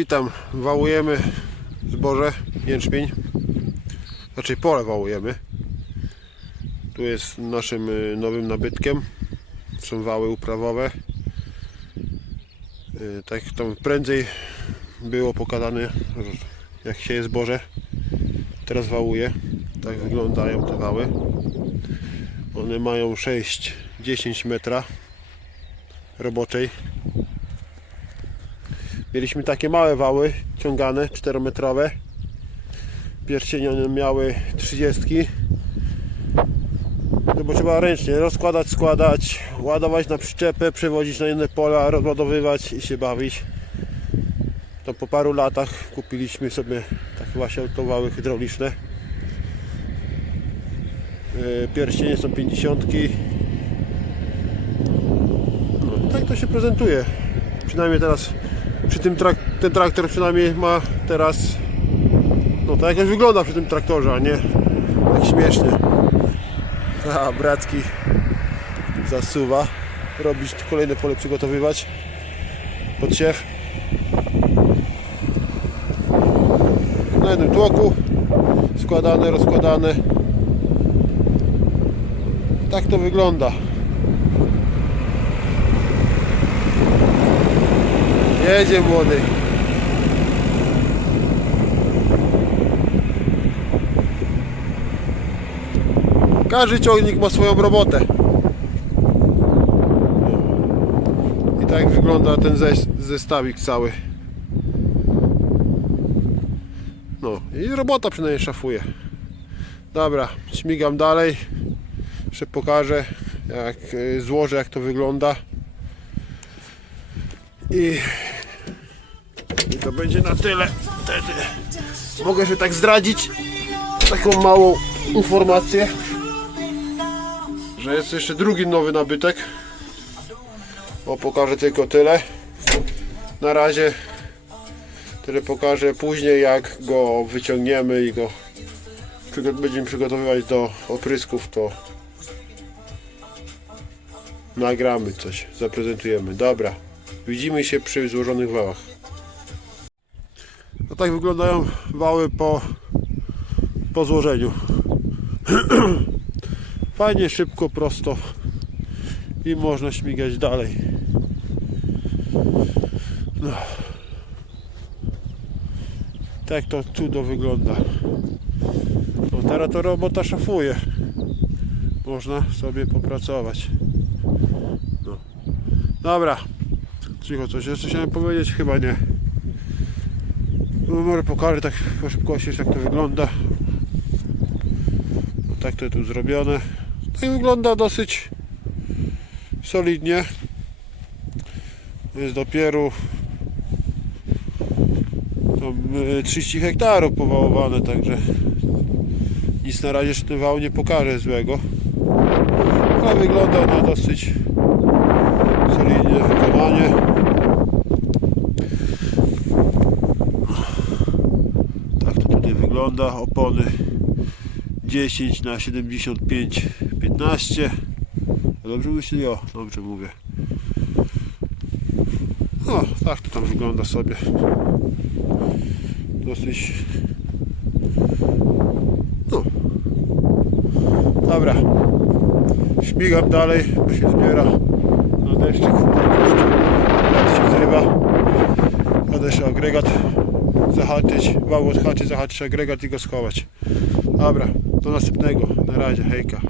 Witam, wałujemy zboże, jęczmień. Znaczy pole wałujemy. Tu jest naszym y, nowym nabytkiem. Są wały uprawowe. Y, Tak tam prędzej było pokazane, jak się jest zboże. Teraz wałuje. Tak wyglądają te wały. One mają 6-10 metra roboczej. Mieliśmy takie małe wały ciągane, 4-metrowe. Pierścienie miały 30. No bo trzeba ręcznie rozkładać, składać, ładować na przyczepę, przewozić na inne pola, rozładowywać i się bawić. To po paru latach kupiliśmy sobie takie właśnie autowały hydrauliczne. Yy, Pierścienie są 50. No, tak to się prezentuje. Przynajmniej teraz przy tym trak ten traktor przynajmniej ma teraz no to jakoś wygląda przy tym traktorze, a nie tak śmiesznie. A Bracki zasuwa. Robić kolejne pole przygotowywać. Pod siew na jednym tłoku. Składane, rozkładane. Tak to wygląda Jedzie młody. Każdy ciągnik ma swoją robotę. I tak wygląda ten zes- zestawik cały. No i robota przynajmniej szafuje. Dobra, śmigam dalej. Jeszcze pokażę jak y, złożę jak to wygląda. I to będzie na tyle. Mogę się tak zdradzić taką małą informację, że jest jeszcze drugi nowy nabytek. O, pokażę tylko tyle. Na razie tyle pokażę później jak go wyciągniemy i go będziemy przygotowywać do oprysków to nagramy coś, zaprezentujemy. Dobra. Widzimy się przy złożonych wałach. Tak wyglądają wały po, po złożeniu. Fajnie, szybko, prosto i można śmigać dalej. No. Tak to cudo wygląda. No teraz to robota szafuje. Można sobie popracować. No. Dobra. Cicho, coś jeszcze chciałem powiedzieć? Chyba nie. No, może pokażę tak po szybkości, jak to wygląda. No, tak to tu zrobione. Tak wygląda dosyć solidnie. Jest dopiero tam y, 30 hektarów powałowane, także nic na razie jeszcze ten wał nie pokaże złego. Ale wygląda na dosyć solidne wykonanie. Tak to tutaj wygląda. Opony 10 na 75 15. Dobrze myślę? O, dobrze mówię. No, tak to tam wygląda sobie. Dosyć. No. Dobra. Śmigam dalej, bo się zbiera na deszczyk. Jak się zrywa. Jeszcze agregat zahaczyć, wał odhaczyć, zahaczyć agregat i go schować. Dobra, do następnego. Na razie, hejka.